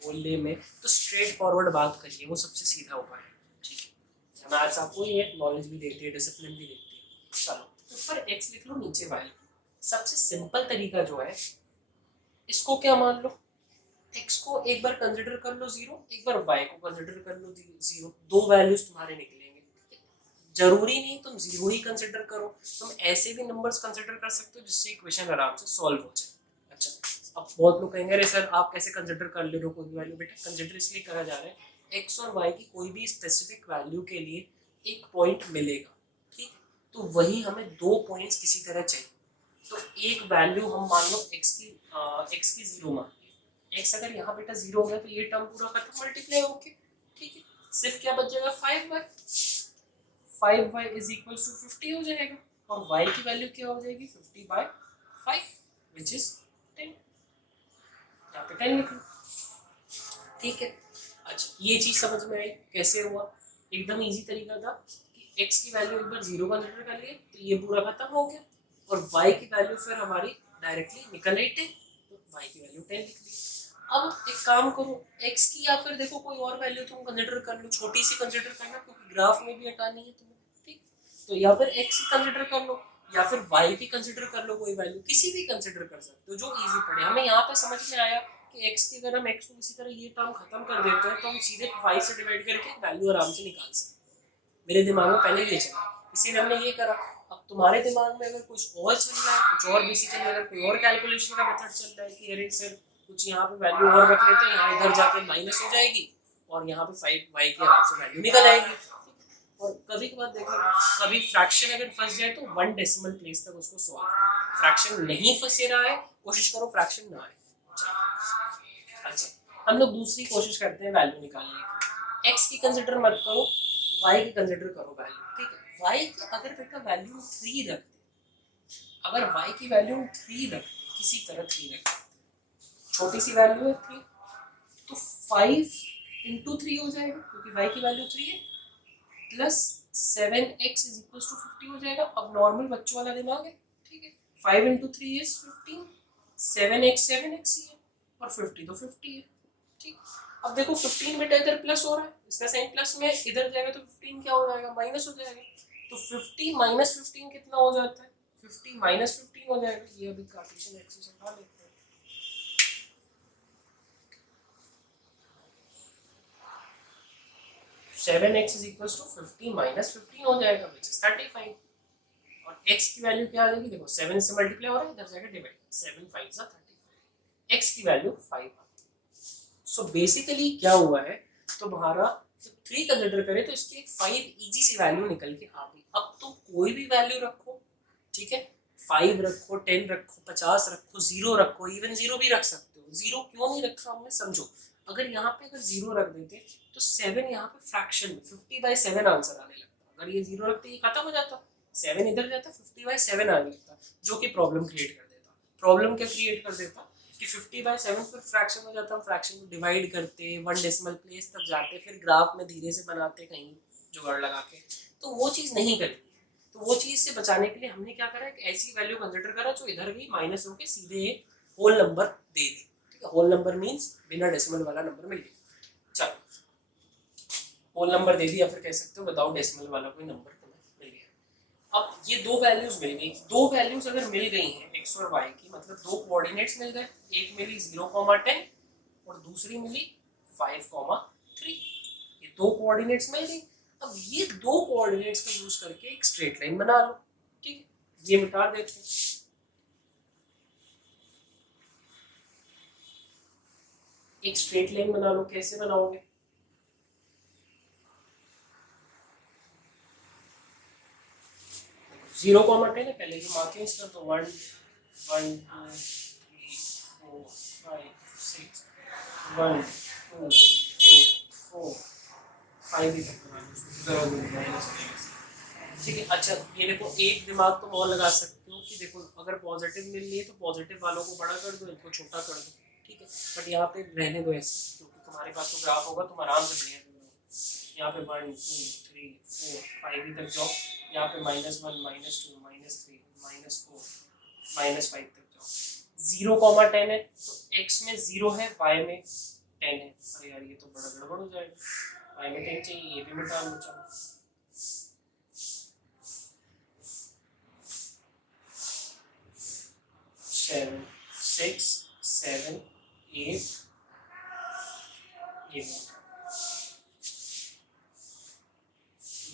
बोलने में, तो स्ट्रेट फॉरवर्ड बात करिए, वो सबसे सीधा उपाय है, ठीक है। मैथ्स आपको ये नॉलेज भी देती है, डिसिप्लिन भी देती है। चलो ऊपर एक्स लिख लो, नीचे वाई लिख लो। सबसे सिंपल तरीका जो है, इसको क्या मान लो, x को एक बार कंसिडर कर लो जीरो, एक बार y को कंसिडर कर लो जीरो, दो वैल्यूज तुम्हारे निकलेंगे। जरूरी नहीं तुम जीरो ही कंसिडर करो, तुम ऐसे भी नंबर्स कंसिडर कर सकते हो जिससे इक्वेशन आराम से सॉल्व हो जाए। अच्छा, अब बहुत लोग कहेंगे अरे सर आप कैसे कंसिडर कर ले रहे हो कोई वैल्यू। बेटा कंसिडर इसलिए करा जा रहा है, x और y की कोई भी स्पेसिफिक वैल्यू के लिए एक पॉइंट मिलेगा, ठीक। तो वही हमें दो पॉइंट्स किसी तरह चाहिए। तो एक वैल्यू हम मान लो x की जीरो मान लिया, x अगर यहाँ बेटा जीरो हो गया तो ये टर्म पूरा खत्म, मल्टीप्लाई होके, ठीक है। सिर्फ क्या बच जाएगा, 5y इज इक्वल टू 50 हो जाएगा, और y की वैल्यू क्या हो जाएगी, 50/5 विच इज 10। यहाँ पे 10 लिख लो, ठीक है। अच्छा, ये चीज समझ में आई कैसे हुआ, एकदम इजी तरीका था कि x की वैल्यू एक बार जीरो कंसिडर कर लिए तो ये पूरा खत्म हो गया, और y की वैल्यू फिर हमारी डायरेक्टली निकल रही थी, तो y की वैल्यू 10 लिख ली। अब एक काम करो, x की या फिर देखो कोई और वैल्यू तुम कंसिडर कर लो, छोटी सी कंसिडर करना क्योंकि ग्राफ में भी हटानी है तुम्हें, ठीक। तो या फिर x की कंसिडर कर लो, या फिर y की कंसिडर कर लो, कोई वैल्यू किसी भी कंसिडर कर सकते हो जो इजी पड़े। हमें यहाँ पे समझ में आया कि x की अगर हम x को किसी तरह ये टर्म खत्म कर देते हैं तो हम सीधे y से डिवाइड करके वैल्यू आराम से निकाल सकते हैं। मेरे दिमाग में पहले ये चला, इसीलिए हमने ये करा। अब तुम्हारे दिमाग में अगर कुछ और चल रहा है, कुछ और बेसिकली अगर कोई और कैलकुलेशन का मेथड चल रहा है कि अरे सर कुछ यहाँ पे वैल्यू और रख लेते हैं, यहाँ इधर जाके माइनस हो जाएगी और यहाँ पे 5y की आराम से वैल्यू निकल आएगी। और कभी कभार देखो, कभी फ्रैक्शन अगर फंस जाए तो 1 डेसिमल प्लेस तक उसको सॉल्व, फ्रैक्शन नहीं फंसे रहा है कोशिश करो फ्रैक्शन ना आए। अच्छा, हम लोग दूसरी कोशिश करते हैं वैल्यू निकालने की। x की कंसिडर मत करो, y की कंसिडर करो वैल्यू, ठीक है। y की अगर बेटा वैल्यू 3 रख दे, अगर y की वैल्यू 3 रख दे, किसी तरह 3 रख दे, छोटी सी वैल्यू है 3, तो 5 इंटू 3 हो जाएगा क्योंकि y की वैल्यू 3 है, plus 7x is equal to 50 हो जाएगा। अब नॉर्मल बच्चों वाला दिमाग है, ठीक है। 5 इंटू 3 इज 15, 7x ही है, और 50 तो 50 है, ठीक। अब देखो 15 बेटा इधर प्लस हो रहा है, इसका साइन प्लस में इधर जाएगा तो 15 क्या हो जाएगा, माइनस हो जाएगा। तो 50 माइनस 15 कितना हो जाता है, 50 माइनस 15 हो जाएगा। ये अभी कार्टेशियन एक्सिस हटा लेते हैं, 7x is equal to 50 minus 15 हो जाएगा विच इज 35, और x की वैल्यू क्या आ जाएगी, देखो 7 से मल्टीप्लाई हो रहा है, इधर जाकर डिवाइड, 7 5 जा 35, x की वैल्यू 5 आ। सो बेसिकली क्या हुआ है, तुम्हारा जब 3 कंसिडर करें तो इसकी एक 5 इजी सी वैल्यू निकल के आ गई। अब तुम कोई भी वैल्यू रखो, ठीक है, 5 रखो, 10 रखो, 50 रखो, 0 रखो, इवन 0 भी रख सकते हो। 0 क्यों नहीं रखा हमने, समझो। अगर यहाँ पे अगर 0 रख देते तो 7 यहाँ पे फ्रैक्शन में 50/7 आंसर आने लगता। अगर ये 0 रखते ये खत्म हो जाता, 7 इधर जाता, 50/7 आने लगता, जो कि प्रॉब्लम क्रिएट कर देता। प्रॉब्लम क्या क्रिएट कर देता कि 50/7 फिर फ्रैक्शन हो जाता, हम फ्रैक्शन को डिवाइड करते, 1 डेसिमल प्लेस तक जाते, फिर ग्राफ में धीरे से बनाते कहीं जुगाड़ लगा के, तो वो चीज़ नहीं करनी। तो वो चीज़ से बचाने के लिए हमने क्या करा, एक ऐसी वैल्यू कंसिडर करा जो इधर भी माइनस होके सीधे एक होल नंबर दे दे, ठीक है। होल नंबर मीन्स बिना डेसिमल वाला नंबर मिल गया। चलो होल नंबर दे दिया, फिर कह सकते हो विदाउट डेसिमल वाला कोई नंबर तुम्हें मिल गया। अब ये दो वैल्यूज मिल गई, दो वैल्यूज अगर मिल गई हैं एक्स और वाई की, मतलब दो कोऑर्डिनेट्स मिल गए, एक मिली 0,10 और दूसरी मिली 5,3, ये दो कोऑर्डिनेट्स मिल गई। अब ये दो कोऑर्डिनेट्स का यूज करके एक स्ट्रेट लाइन बना लो, ठीक है, ये मिटा देते हैं। एक स्ट्रेट लाइन बना लो, कैसे बनाओगे? जीरो कॉमा टेन है, पहले ये मार्किंग्स कर दो, 1 1 2 3 4 5 6 1 2 3 4 5 भी तक बना लो, उसको जरूरत नहीं माइनस करेंगे, ठीक है। अच्छा ये देखो, एक दिमाग तुम और लगा सकते हो कि देखो अगर पॉजिटिव मिल रही है तो पॉजिटिव वालों को बड़ा कर दो, इनको छोटा कर दो, ठीक है। बट यहाँ पे रहने दो ऐसे, क्योंकि तुम्हारे पास तो ग्राफ होगा, तुम आराम से बढ़िया यहाँ पे 1 2 3 4 5 भी तक जाओ, यहाँ पे -1 -2 -3 -4 -5 तक जाओ। 0,10 है तो x में 0 है, y में 10 है। अरे यार ये तो बड़ा गड़बड़ हो जाएगा, y में 10 चाहिए, ये भी मिटा लो। चलो 7 6 7 8 ये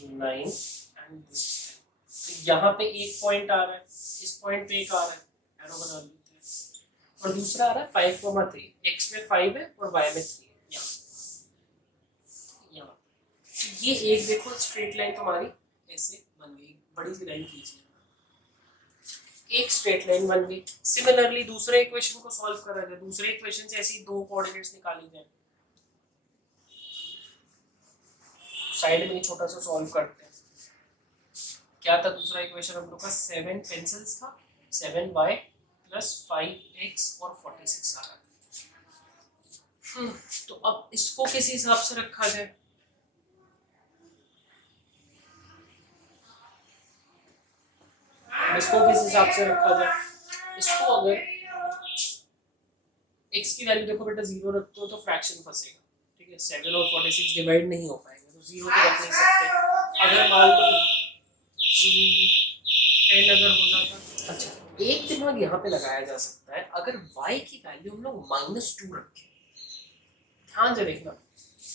9 एंड दिस। यहाँ पे एक पॉइंट आ रहा है, इस पॉइंट पे एक आ रहा है, एरो बना लेते हैं। और दूसरा आ रहा है 5,3, x में 5 है और y में 3 है। यहाँ ये एक देखो स्ट्रेट लाइन तुम्हारी ऐसे बन गई, बड़ी सी लाइन खींची, एक स्ट्रेट लाइन बन गई। सिमिलरली दूसरे इक्वेशन को सॉल्व करा जाए, दूसरे इक्वेशन से ऐसी दो कोऑर्डिनेट्स निकाली जाए, साइड में छोटा सा सॉल्व करते हैं। क्या था दूसरा इक्वेशन हम लोग का? 7 पेंसिल्स था, 7y प्लस 5x और 46 आ रहा है। तो अब इसको किस हिसाब से रखा जाए? इसको किस हिसाब से रखा जाए? इसको अगर x की वैल्यू देखो बेटा 0 रखते हो तो फ्रैक्शन फंसेगा, ठीक है, 7 और 46 डिवाइड नहीं हो पाएंगे, तो 0 तो रख नहीं सकते। अगर मान लो 10 अगर हो जाता, अच्छा एक दिमाग यहाँ पे लगाया जा सकता है, अगर y की वैल्यू हम लोग -2 रखें, ध्यान से देखना,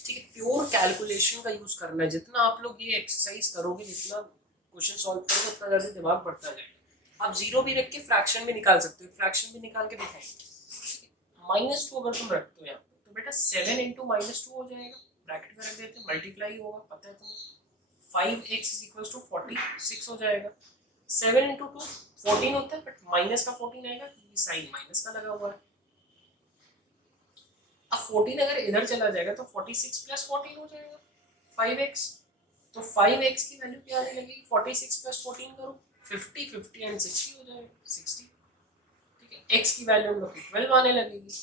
ठीक है, प्योर कैलकुलेशन का यूज करना है। जितना आप लोग ये एक्सरसाइज करोगे, जितना क्वेश्चन सॉल्व करोगे, उतना ज्यादा दिमाग बढ़ता जाएगा। आप 0 भी रख के फ्रैक्शन भी निकाल सकते हो, फ्रैक्शन भी निकाल के दिखाएंगे। -2 अगर तुम रखते हो यहाँ तो बेटा 7 × -2 हो जाएगा, ब्रैकेट में रख देते हैं, मल्टीप्लाई होगा, पता है तुम्हें, 5x = 46 हो जाएगा। 7 × 2 14 होता है, बट माइनस का 14 आएगा, ये साइन माइनस का लगा हुआ है। अब 14 अगर इधर चला जाएगा तो 46 + 14 हो जाएगा 5x। तो 5x की वैल्यू क्या आने लगेगी? 46 + 14 करो, 50 50 एंड 60 हो जाएगा, 60, ठीक है। x की वैल्यू हम लोग की 12 आने लगेगी,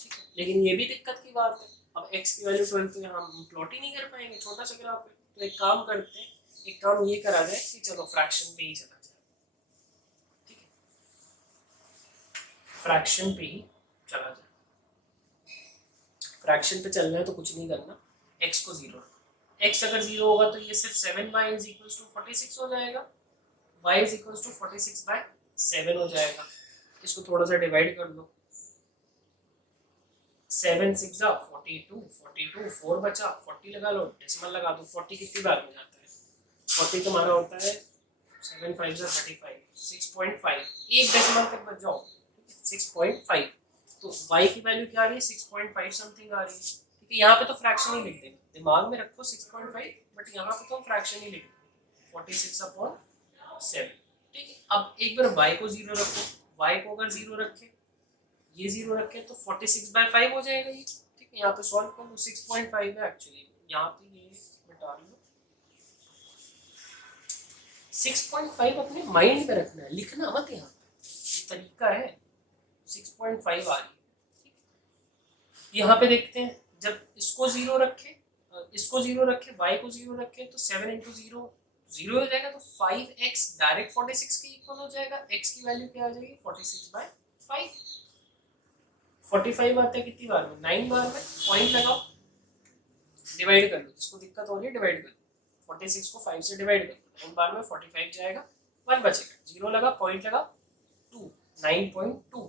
ठीक है। लेकिन ये भी दिक्कत की बात है, अब x की वैल्यू 12 तो यहाँ हम प्लॉट ही नहीं कर पाएंगे, छोटा सा ग्राफ है। तो एक काम करते हैं, एक काम ये करा जाए कि चलो फ्रैक्शन पे ही चला जाए, ठीक है, फ्रैक्शन पे ही चला जाए। फ्रैक्शन पे चलना है तो कुछ नहीं करना, x को 0 रखो, x अगर 0 होगा तो ये सिर्फ 7y = 46 हो जाएगा, y = 46/7 हो जाएगा। इसको थोड़ा सा डिवाइड कर दो, 7 6 जा 42, 42 4 बचा, 40 लगा लो, डेसिमल लगा दो। 40 कितनी बार में जाता है? 40 तुम्हारा होता है 7 5 जा 35, 6.5, एक डेसिमल तक बच जाओ, 6.5। तो y की वैल्यू क्या आ रही है? 6.5 समथिंग आ रही है, ठीक है। यहाँ पे तो फ्रैक्शन ही लिख देना, दिमाग में रखो 6.5, बट यहाँ पे तो हम फ्रैक्शन ही लिख देंगे, 46/7, ठीक है। अब एक बार y को 0 रखो, y को अगर 0 रखे, ये 0 रखे तो 46/5 हो जाएगा ये, ठीक है। यहाँ पे सॉल्व कर लो, 6.5 है एक्चुअली, यहाँ पे ये बता लो 6.5 अपने माइंड में रखना है, लिखना मत, यहाँ पे तरीका है। 6.5 आ रही है, यहाँ पे देखते हैं, जब इसको 0 रखे, इसको 0 रखे, y को 0 रखे, तो 7 × 0 0 हो जाएगा, तो 5x डायरेक्ट 46 के इक्वल हो जाएगा। x की वैल्यू क्या आ जाएगी? 46/5। 45 आता है कितनी बार में? 9 बार में। पॉइंट लगाओ, डिवाइड कर लो, जिसको दिक्कत हो रही है डिवाइड कर लो, 46 को 5 से डिवाइड कर लो, 9 बार में 45 जाएगा, 1 बचेगा, 0 लगा, पॉइंट लगा 2, 9.2,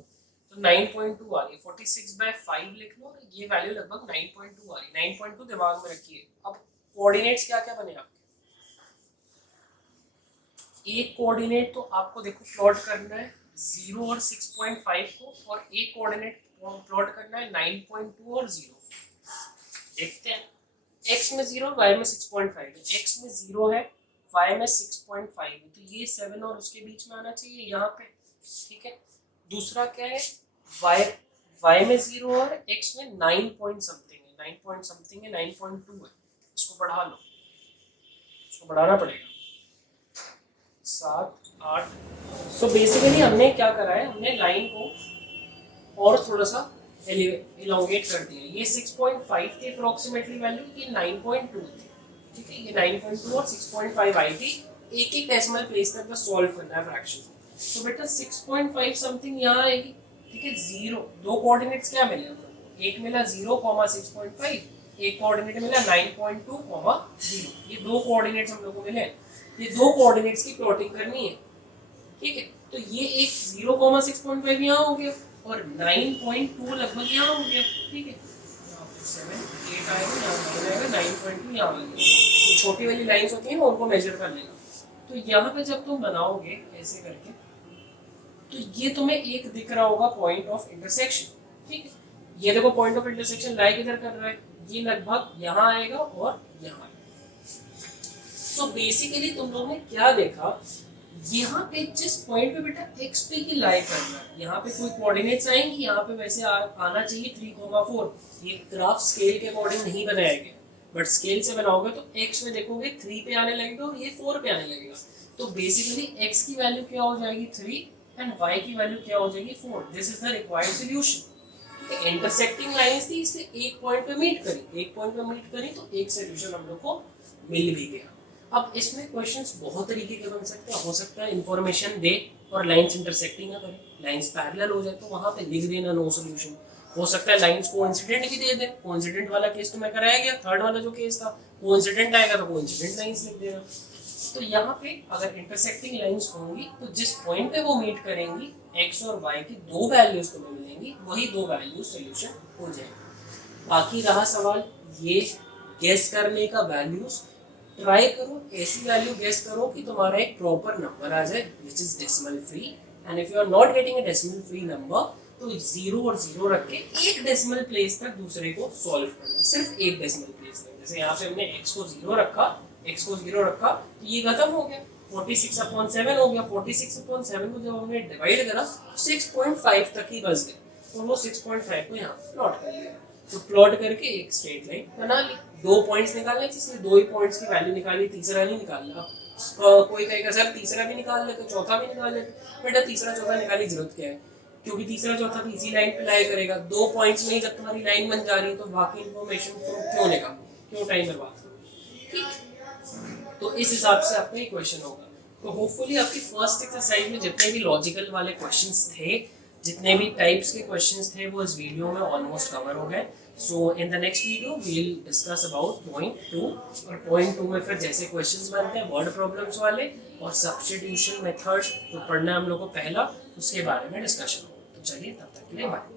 तो 9.2 आ रही है। 46/5 लिख लो, ये वैल्यू लगभग 9.2 आ रही है। 9.2 दिमाग में रखिए। अब कोऑर्डिनेट्स क्या क्या बने आपके? एक कोऑर्डिनेट तो आपको देखो प्लॉट करना है 0 और 6.5 को, और एक कोऑर्डिनेट प्लॉट करना है 9.2 और 0। देखते हैं, x में 0 y में 6.5 है, x में 0 है y में 6.5 है, तो ये 7 और उसके बीच में आना चाहिए यहाँ पे, ठीक है। दूसरा क्या है, y में 0 और x में 9 पॉइंट समथिंग है, 9 पॉइंट समथिंग है, 9.2 है, इसको बढ़ा लो, इसको बढ़ाना पड़ेगा 7 8। सो बेसिकली हमने क्या करा है, हमने लाइन को और थोड़ा सा इलोंगेट कर दिया। ये 6.5 थी अप्रोक्सीमेटली वैल्यू, ये 9.2 थी, ठीक है। ये 9.2 और 6.5 आई थी। एक एक डेसिमल प्लेस तक बस सॉल्व करना है फ्रैक्शन को। तो बेटा 6.5 समथिंग यहाँ आएगी, ठीक है। 0 दो कोऑर्डिनेट्स क्या मिले हम लोग को, एक मिला 0, 6.5, एक कोऑर्डिनेट मिला 9.2, 0। ये दो कोऑर्डिनेट्स हम लोग को मिले। ये दो कोऑर्डिनेट्स की प्लॉटिंग करनी है, ठीक है। तो ये एक 0, 6.5 यहाँ हो गया और 9.2 लगभग यहाँ हो गया, ठीक है। 7 8 आएगा, यहाँ आएगा 9.2 यहाँ आ गया। तो छोटी वाली लाइंस होती है ना, उनको मेजर कर लेना। तो यहाँ पे जब तुम बनाओगे ऐसे करके, तो ये तुम्हें एक दिख रहा होगा पॉइंट ऑफ इंटरसेक्शन, ठीक है। ये देखो पॉइंट ऑफ इंटरसेक्शन लाई किधर कर रहा है, ये लगभग यहाँ आएगा और यहाँ आएगा। तो बेसिकली तुम लोगों ने क्या देखा, यहाँ पे जिस पॉइंट पे बेटा x पे की लाई करना है, यहाँ पे कोई कोऑर्डिनेट्स आएंगी, यहाँ पे वैसे आना चाहिए 3,4। ये ग्राफ स्केल के अकॉर्डिंग नहीं बनाया गया, बट स्केल से बनाओगे तो x में देखोगे 3 पे आने लगेगा और ये 4 पे आने लगेगा। तो बेसिकली x की वैल्यू क्या हो जाएगी 3 एंड y की वैल्यू क्या हो जाएगी 4। This is the required solution. Intersecting lines थी, इसलिए एक पॉइंट पे मीट करी, तो एक सोल्यूशन हम लोग को मिल भी गया। अब इसमें क्वेश्चंस बहुत तरीके के बन सकते हैं। हो सकता है इंफॉर्मेशन दे और लाइंस इंटरसेक्टिंग ना करें, लाइंस पैरेलल हो जाए तो वहां पे लिख देना नो सॉल्यूशन। हो सकता है लाइंस कोइंसिडेंट भी दे दे, कोइंसिडेंट वाला केस तो मैं कराया गया, थर्ड वाला जो केस था, कोइंसिडेंट आएगा तो कोइंसिडेंट लाइंस लिख देना। तो यहाँ पे अगर इंटरसेक्टिंग लाइंस होंगी तो जिस पॉइंट पे वो मीट करेंगी, एक्स और वाई की दो वैल्यूज तुम्हें मिलेंगी, वही दो वैल्यूज सोल्यूशन हो जाएगी। बाकी रहा सवाल ये गेस करने का, वैल्यूज ट्राई करो, ऐसी वैल्यू गेस करो कि तुम्हारा एक प्रॉपर नंबर आ जाए which is decimal free. And if you are not getting a decimal free number तो 0 और 0 रख के एक डेसिमल प्लेस तक दूसरे को सॉल्व करना, सिर्फ एक डेसिमल प्लेस तक। जैसे यहाँ पे हमने x को 0 रखा, तो ये खत्म हो गया, 46/7 हो गया। 46/7 को जब हमने डिवाइड करा तो 6.5 तक ही बच गए, और वो 6.5 को यहाँ प्लॉट कर लिया। तो प्लॉट करके एक स्ट्रेट लाइन बना ली। दो पॉइंट्स निकालने, जिसमें दो ही पॉइंट्स की वैल्यू निकाली, तीसरा नहीं निकालना। कोई कहेगा सर तीसरा भी निकाल लेते, चौथा भी निकाल लेते। बेटा तीसरा चौथा निकालने की जरूरत क्या है, क्योंकि तीसरा चौथा भी इसी लाइन पे लाई करेगा। दो पॉइंट्स में ही जब तुम्हारी लाइन बन जा रही है तो बाकी इन्फॉर्मेशन क्यों निकालो, क्यों टाइम बर्बाद करो, ठीक। तो इस हिसाब से आपका ये क्वेश्चन होगा। तो होपफुली आपकी फर्स्ट एक्सरसाइज में जितने भी लॉजिकल वाले क्वेश्चंस थे, जितने भी टाइप्स के क्वेश्चंस थे, वो इस वीडियो में ऑलमोस्ट कवर हो गए। So in the next video we will discuss about point 2, और पॉइंट 2 में फिर जैसे क्वेश्चंस बनते हैं वर्ड प्रॉब्लम्स वाले और सब्स्टिट्यूशन मेथड जो पढ़ना है हम लोग को पहला, उसके बारे में डिस्कशन हो। तो चलिए तब तक के लिए बाय।